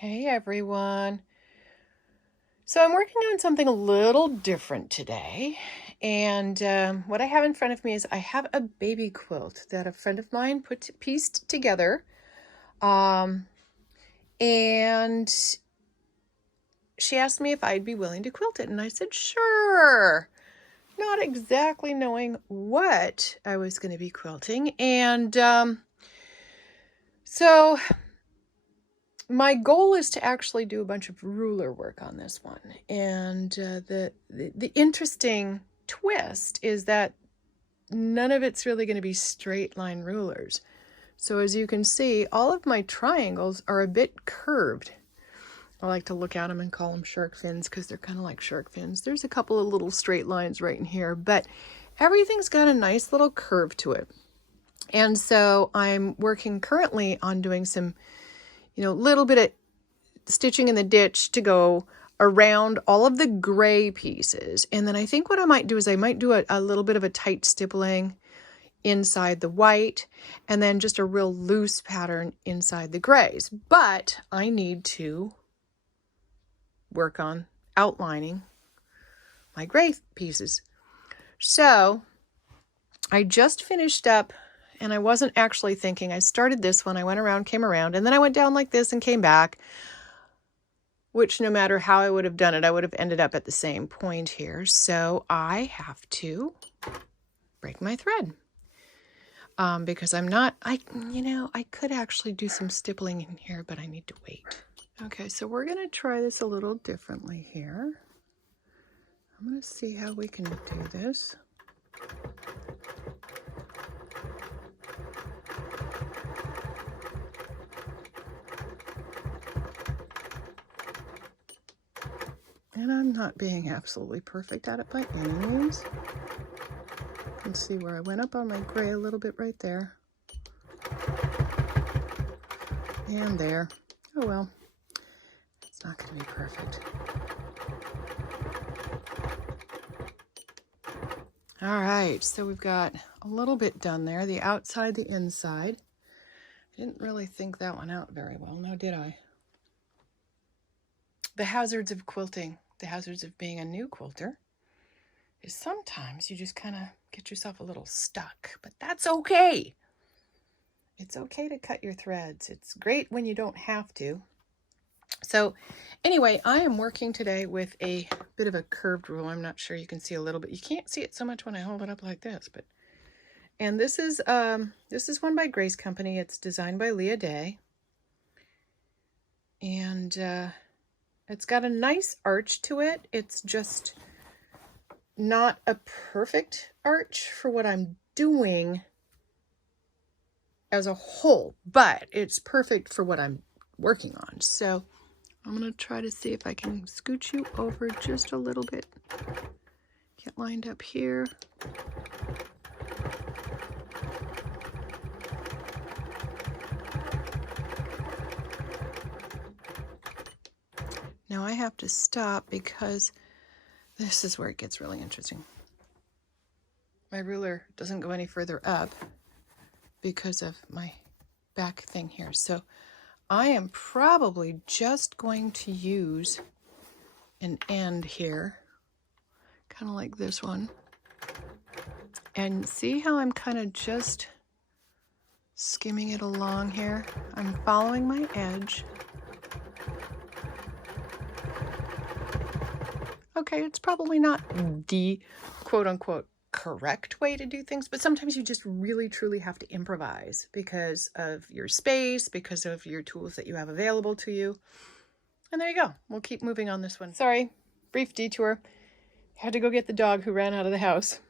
Hey everyone. So I'm working on something a little different today. And what I have in front of me is I have a baby quilt that a friend of mine pieced together. And she asked me if I'd be willing to quilt it. And I said, sure. Not exactly knowing what I was going to be quilting. And so my goal is to actually do a bunch of ruler work on this one. And the interesting twist is that none of it's really going to be straight line rulers. So as you can see, all of my triangles are a bit curved. I like to look at them and call them shark fins because they're kind of like shark fins. There's a couple of little straight lines right in here, but everything's got a nice little curve to it. And so I'm working currently on doing some, little bit of stitching in the ditch to go around all of the gray pieces. And then I think what I might do is I might do a little bit of a tight stippling inside the white and then just a real loose pattern inside the grays. But I need to work on outlining my gray pieces. So I just finished up, and I wasn't actually thinking. I started this one, I went around, came around, and then I went down like this and came back, which no matter how I would have done it, I would have ended up at the same point here. So I have to break my thread because I could actually do some stippling in here, but I need to wait. Okay, so we're going to try this a little differently here. I'm going to see how we can do this. And I'm not being absolutely perfect at it by any means. You can see where I went up on my gray a little bit right there. And there. Oh well, it's not going to be perfect. All right, so we've got a little bit done there, the outside, the inside. I didn't really think that one out very well, now did I? The hazards of quilting, the hazards of being a new quilter, is sometimes you just kind of get yourself a little stuck, but that's okay. It's okay to cut your threads. It's great when you don't have to. So anyway, I am working today with a bit of a curved ruler. I'm not sure you can see a little bit. You can't see it so much when I hold it up like this, but and this is one by Grace Company. It's designed by Leah Day. And it's got a nice arch to it. It's just not a perfect arch for what I'm doing as a whole, but it's perfect for what I'm working on. So I'm going to try to see if I can scooch you over just a little bit. Get lined up here. Now I have to stop because this is where it gets really interesting. My ruler doesn't go any further up because of my back thing here. So I am probably just going to use an end here, kind of like this one. And see how I'm kind of just skimming it along here? I'm following my edge. Okay, it's probably not the quote-unquote correct way to do things, but sometimes you just really truly have to improvise because of your space, because of your tools that you have available to you. And there you go. We'll keep moving on this one. Sorry, brief detour. Had to go get the dog who ran out of the house.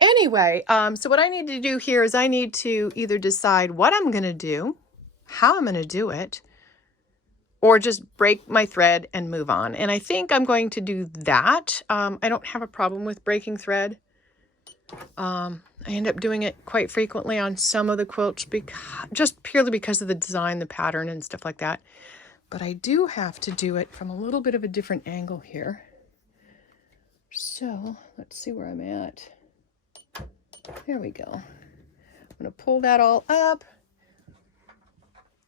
Anyway, so what I need to do here is I need to either decide what I'm going to do, how I'm going to do it, or just break my thread and move on. And I think I'm going to do that. I don't have a problem with breaking thread. I end up doing it quite frequently on some of the quilts, just purely because of the design, the pattern, and stuff like that. But I do have to do it from a little bit of a different angle here. So let's see where I'm at. There we go. I'm going to pull that all up,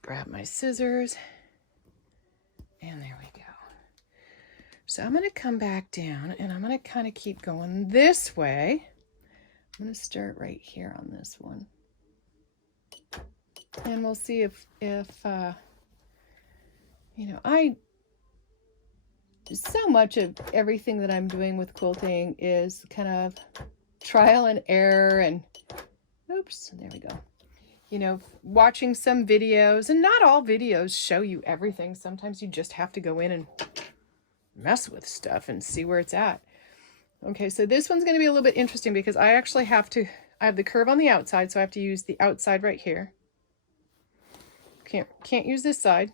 grab my scissors, And there we go. So I'm going to come back down and I'm going to kind of keep going this way. I'm going to start right here on this one. And we'll see if you know, so much of everything that I'm doing with quilting is kind of trial and error and, oops, there we go. You know, watching some videos, and not all videos show you everything. Sometimes you just have to go in and mess with stuff and see where it's at. Okay, so this one's going to be a little bit interesting because I actually have the curve on the outside, so I have to use the outside right here. Can't use this side.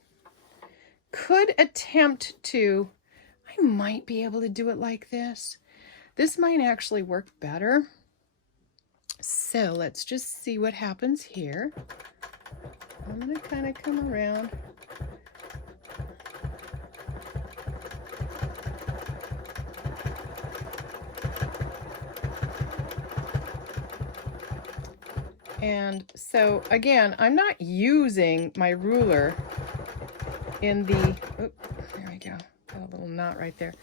Could attempt to, I might be able to do it like this. This might actually work better. So let's just see what happens here. I'm going to kind of come around. And so again, I'm not using my ruler in the, oh, there we go, got a little knot right there.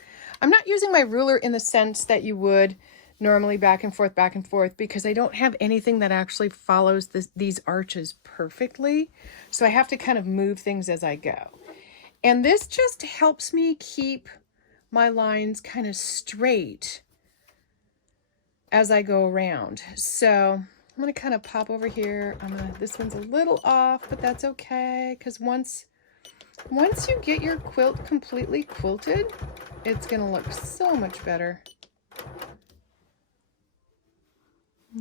I'm not using my ruler in the sense that you would normally back and forth, because I don't have anything that actually follows these arches perfectly. So I have to kind of move things as I go. And this just helps me keep my lines kind of straight as I go around. So I'm going to kind of pop over here. This one's a little off, but that's okay, because once you get your quilt completely quilted, it's going to look so much better.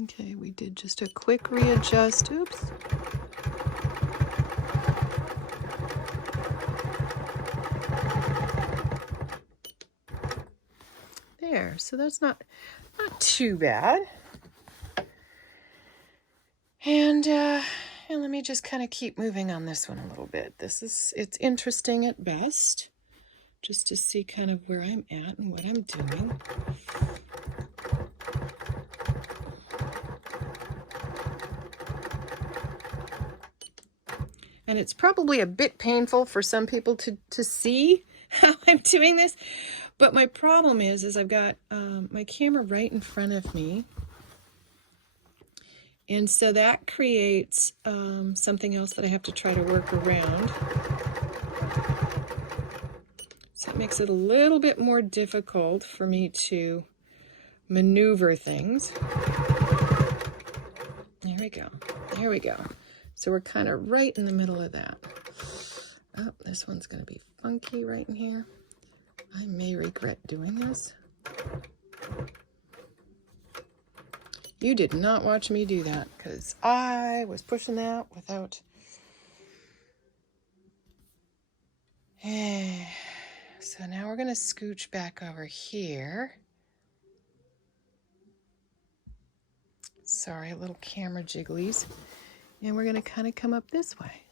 Okay, we did just a quick readjust. Oops. There, so that's not too bad. And let me just kind of keep moving on this one a little bit. It's interesting at best, just to see kind of where I'm at and what I'm doing. And it's probably a bit painful for some people to see how I'm doing this. But my problem is I've got my camera right in front of me. And so that creates something else that I have to try to work around. So it makes it a little bit more difficult for me to maneuver things. There we go. There we go. So we're kind of right in the middle of that. Oh, this one's going to be funky right in here. I may regret doing this. You did not watch me do that because I was pushing that without. So now we're going to scooch back over here. Sorry, little camera jigglies. And we're going to kind of come up this way.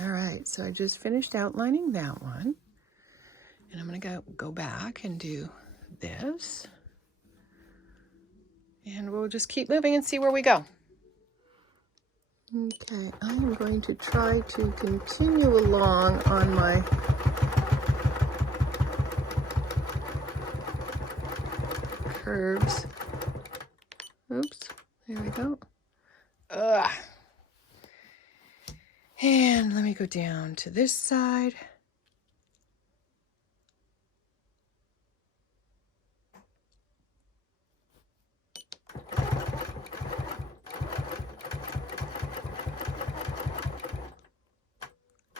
All right, so I just finished outlining that one. And I'm going to go back and do this. And we'll just keep moving and see where we go. Okay, I'm going to try to continue along on my curves. Oops, there we go. Ugh. And let me go down to this side.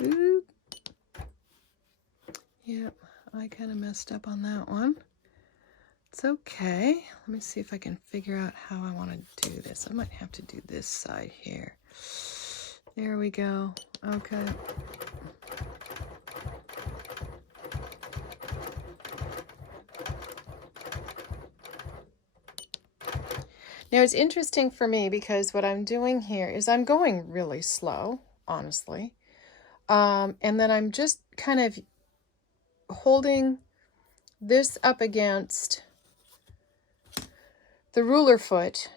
Ooh. Yep, I kind of messed up on that one. It's okay. Let me see if I can figure out how I want to do this. I might have to do this side here. There we go. Okay. Now it's interesting for me because what I'm doing here is I'm going really slow, honestly. And then I'm just kind of holding this up against the ruler foot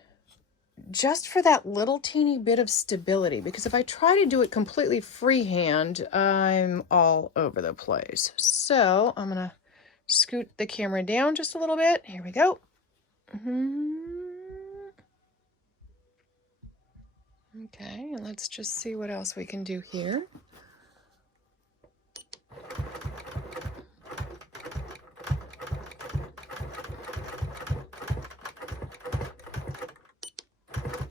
just for that little teeny bit of stability, because if I try to do it completely freehand, I'm all over the place. So I'm gonna scoot the camera down just a little bit. Here we go. Okay, and let's just see what else we can do here.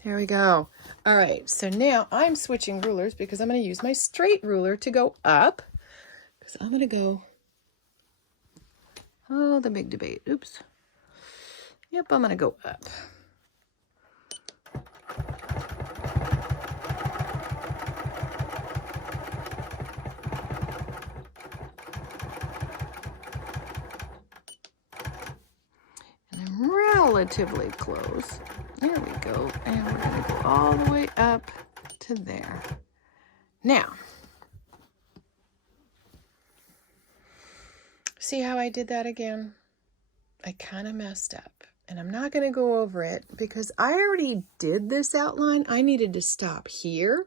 There we go. All right, so now I'm switching rulers because I'm going to use my straight ruler to go up. Because I'm going to go, oh, the big debate. Oops. Yep, I'm going to go up. And I'm relatively close. There we go. And we're going to go all the way up to there. Now, see how I did that again? I kind of messed up. And I'm not going to go over it because I already did this outline. I needed to stop here.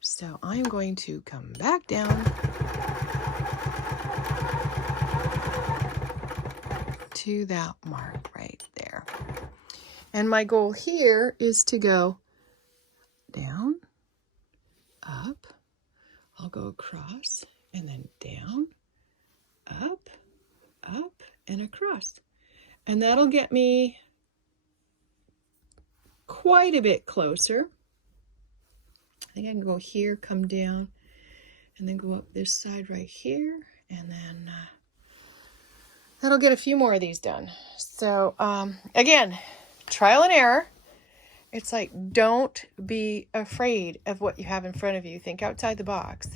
So I'm going to come back down to that mark right there. And my goal here is to go down, up, I'll go across, and then down, up, and across. And that'll get me quite a bit closer. I think I can go here, come down, and then go up this side right here, and then that'll get a few more of these done. So again, trial and error. It's like, don't be afraid of what you have in front of you. Think outside the box.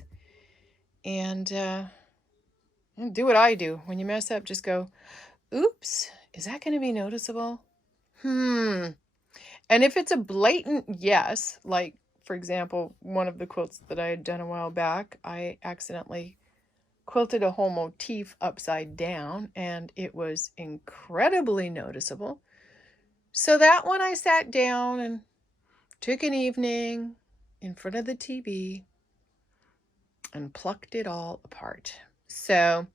And do what I do. When you mess up, just go, oops, is that going to be noticeable? And if it's a blatant yes, like, for example, one of the quilts that I had done a while back, I accidentally quilted a whole motif upside down, and it was incredibly noticeable. So that one I sat down and took an evening in front of the TV and plucked it all apart. So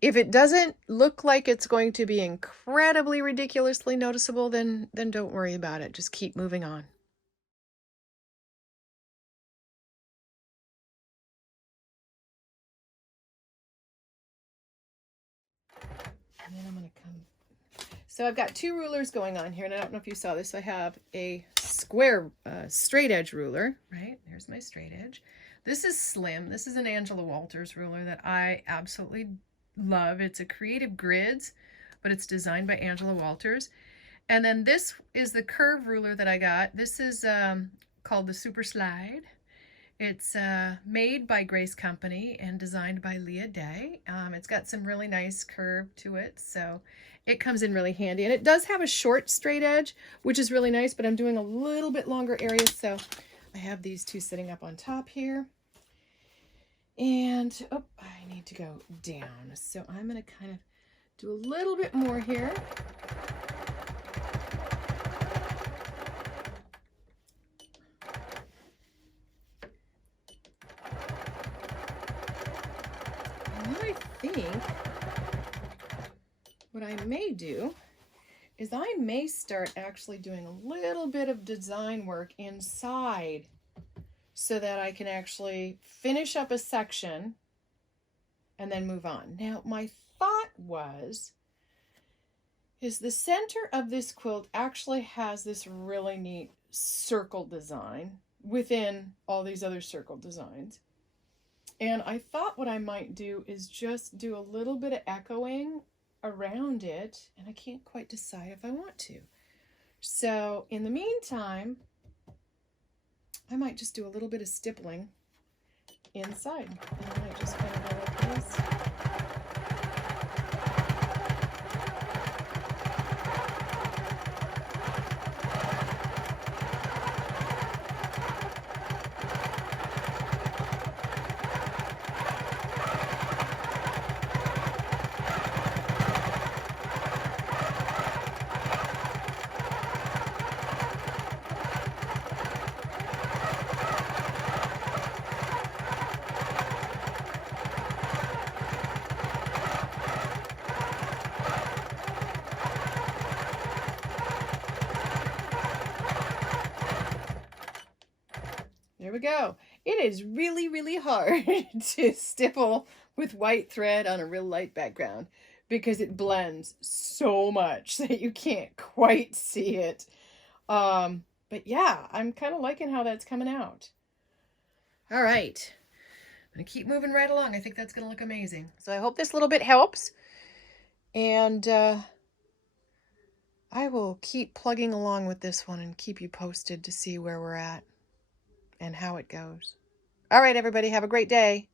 if it doesn't look like it's going to be incredibly ridiculously noticeable, then don't worry about it. Just keep moving on. And then I'm going to come. So I've got two rulers going on here, and I don't know if you saw this. I have a square straight edge ruler, right? There's my straight edge. This is slim. This is an Angela Walters ruler that I absolutely love. It's a Creative Grids, but it's designed by Angela Walters. And then this is the curve ruler that I got. This is called the Super Slide. It's made by Grace Company and designed by Leah Day. It's got some really nice curve to it, so it comes in really handy. And it does have a short straight edge, which is really nice, but I'm doing a little bit longer area, so I have these two sitting up on top here. And, oh, I need to go down. So I'm going to kind of do a little bit more here. And then I think what I may do is I may start actually doing a little bit of design work inside so that I can actually finish up a section and then move on. Now, my thought is the center of this quilt actually has this really neat circle design within all these other circle designs. And I thought what I might do is just do a little bit of echoing around it, and I can't quite decide if I want to. So in the meantime, I might just do a little bit of stippling inside. And I might just kind of go like this. we go. It is really, really hard to stipple with white thread on a real light background because it blends so much that you can't quite see it. But yeah, I'm kind of liking how that's coming out. All right. I'm going to keep moving right along. I think that's going to look amazing. So I hope this little bit helps. And I will keep plugging along with this one and keep you posted to see where we're at and how it goes. All right, everybody, have a great day.